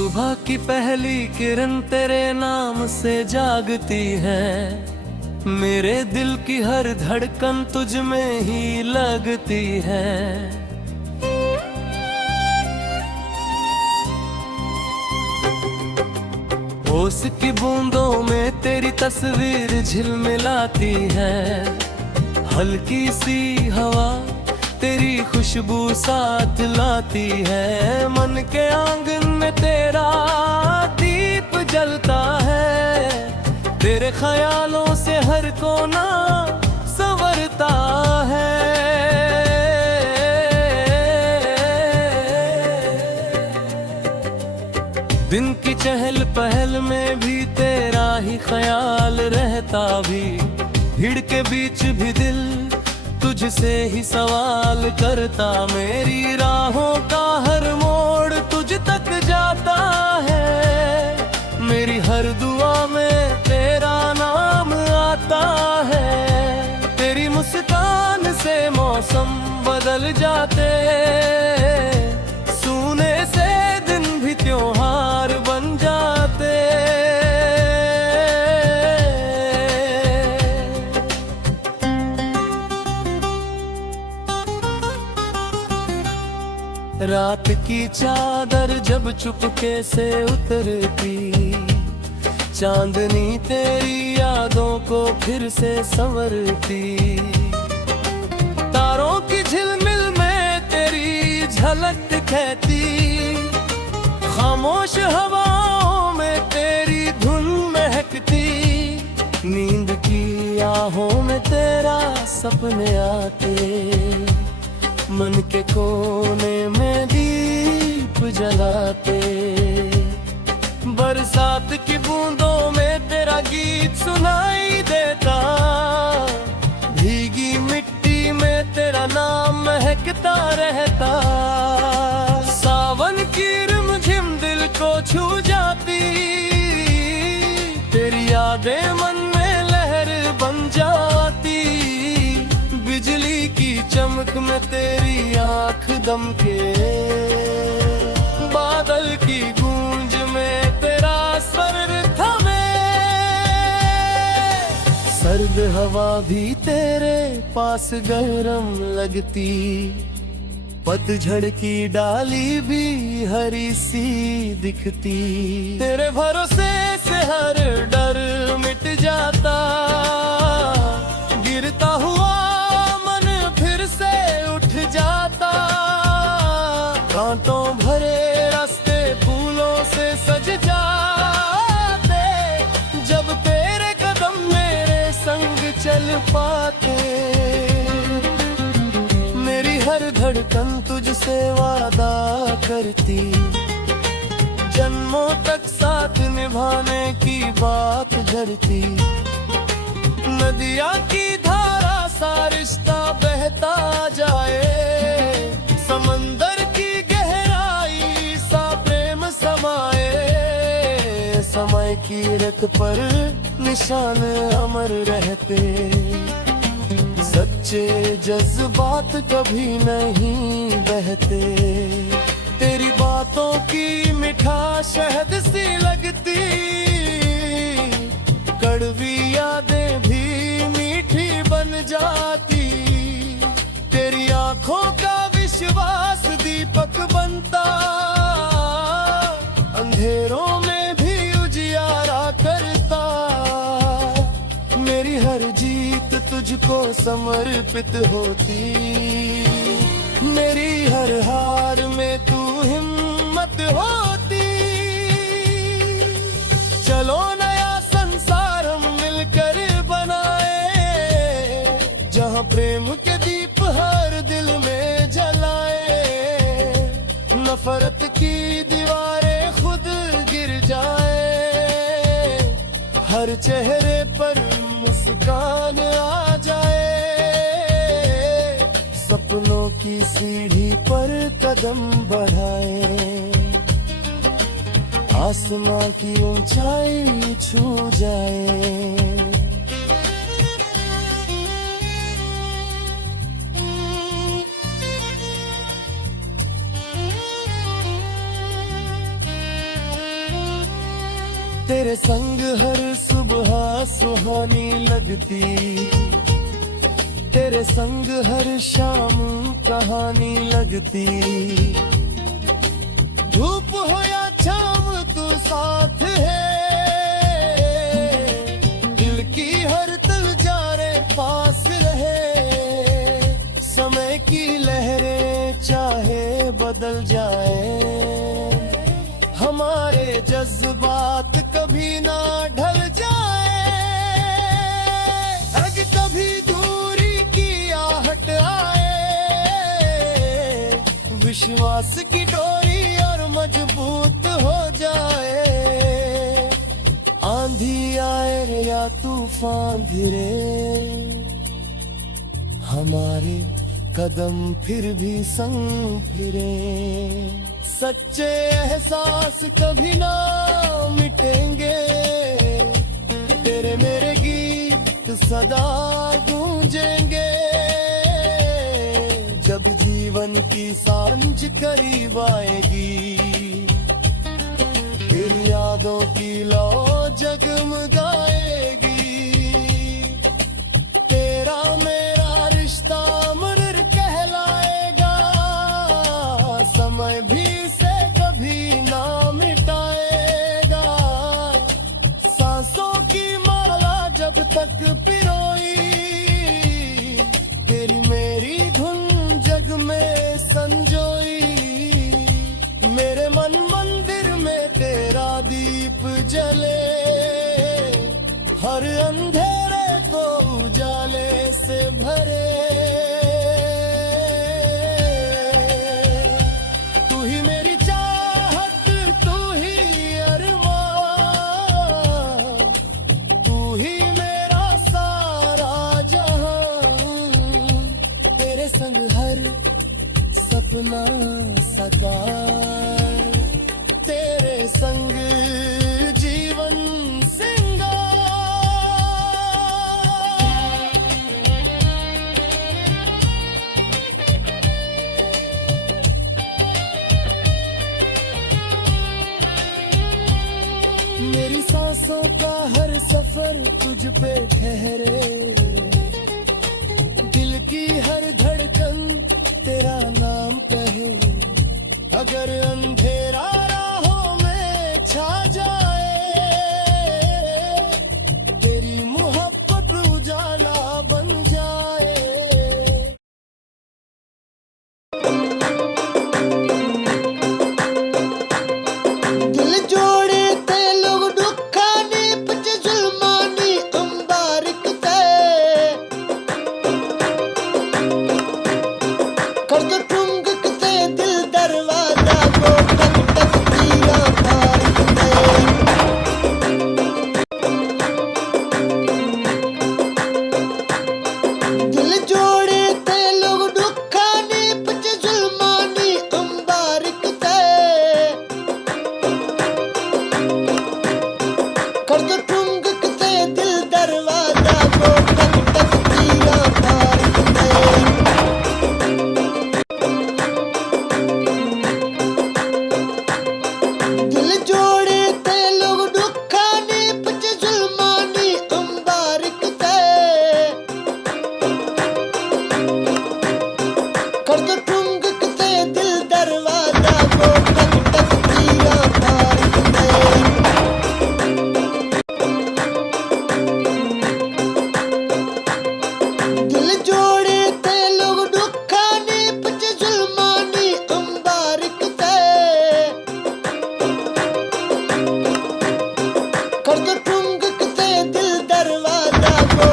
सुबह की पहली किरण तेरे नाम से जागती है। मेरे दिल की हर धड़कन तुझ में ही लगती है। ओस की बूंदों में तेरी तस्वीर झिलमिलाती है। हल्की सी हवा तेरी खुशबू साथ लाती है। मन के आंगन में तेरा दीप जलता है। तेरे ख्यालों से हर कोना संवरता है। दिन की चहल पहल में भी तेरा ही ख्याल रहता भी। भीड़ के बीच भी दिल तुझसे ही सवाल करता। मेरी राहों का हर मोड़ तुझ तक जाता है। मेरी हर दुआ में तेरा नाम आता है। तेरी मुस्कान से मौसम बदल जाते। सूने से दिन भी त्योहार बन जाते। रात की चादर जब चुपके से उतरती। चांदनी तेरी यादों को फिर से संवरती। तारों की झिलमिल में तेरी झलक दिखती। खामोश हवाओं में तेरी धुन महकती। नींद की आहों में तेरा सपने आते। मन के कोने में दीप जलाते। बरसात की बूंदों में तेरा गीत सुनाई देता। भीगी मिट्टी में तेरा नाम महकता रहता। सावन की रिमझिम दिल को छू जाती। तेरी यादें मन में लहर बन जाती। बिजली की चमक में तेरी आंख दमके। बादल की गूंज में तेरा स्वर थमे। सर्द हवा भी तेरे पास गरम लगती। पतझड़ की डाली भी हरी सी दिखती। तेरे भरोसे से हर डर मिट जाता। गिरता हुआ जाता। कांटों भरे रास्ते फूलों से सज जाते। जब तेरे कदम मेरे संग चल पाते। मेरी हर धड़कन तुझसे वादा करती। जन्मों तक साथ निभाने की बात धरती। नदिया की धारा सा रिश्ता बहता जाए। समंदर की गहराई सा प्रेम समाए। समय की रेत पर निशान अमर रहते। सच्चे जज्बात कभी नहीं बहते। तेरी बातों की मिठास शहद सी लगती। कड़वी यादें भी मीठी बन जाती। तेरी आंखों का विश्वास दीपक बनता। अंधेरों में भी उजियारा करता। मेरी हर जीत तुझको समर्पित होती। मेरी हर हार में तू हिम्मत होती। चलो नया संसार हम मिलकर बनाए। जहाँ प्रेम के दीप हर दिल में जलाए। नफरत की दीवारें खुद गिर जाए। हर चेहरे पर मुस्कान आ जाए। सपनों की सीढ़ी पर कदम बढ़ाए। आसमां की ऊंचाई छू जाए। तेरे संग हर सुबह सुहानी लगती, तेरे संग हर शाम कहानी लगती। धूप हो या छाँव तू साथ है, दिल की हर तलजारे पास रहे। समय की लहरें चाहे बदल जाए, हमारे जज्बात कभी ना ढल जाए। अगर कभी दूरी की आहट आए, विश्वास की डोरी और मजबूत हो जाए। आंधी आए या तूफान गिरे, हमारे कदम फिर भी संग फिरे। सच्चे एहसास कभी ना मिटेंगे, तेरे मेरे गीत सदा गूंजेंगे। जब जीवन की सांझ करीब आएगी, फिर यादों की लौ जगमगाएगी। तेरा मेरा रिश्ता मुनर कहलाएगा, समय भी से कभी ना मिटाएगा। सांसों की माला जब तक पिरोई, तेरी मेरी धुन जग में संजोई। मेरे मन मंदिर में तेरा दीप जले, हर अंधेरे को उजाले से भरे। तू ही मेरी चाहत, तू ही अरमान, तू ही मेरा सारा जहां। तेरे संग हर सपना साकार, तेरे संग जीवन सिंगार। मेरी सांसों का हर सफर तुझ पे ठहरे, दिल की हर धड़कन तेरा नाम कहे। अगर अंधेरा राहों में छा जाए, तेरी मोहब्बत उजाला बन जाए। दिल जोड़े ते लोग दुखानी पच जुल्मानी अंबारिक ते कर दो टुंग ते दिल दरवाजा को टक टक तीरा तारिक ते। दिल जोड़े ते लोग दुखानी पच जुल्मानी अंबारिक ते कर दो टुंग ते दिल दरवाजा को टक टक तीरा तारिक ते। दिल जोड़े ते लोग दुखानी पच जुल्मानी अंबारिक ते कर दो टुंग ते दिल दरवाजा को टक टक तीरा तारिक ते। दिल जोड़े ते लोग दुखानी पच जुल्मानी अंबारिक ते कर दो टुंग ते दिल दरवाजा को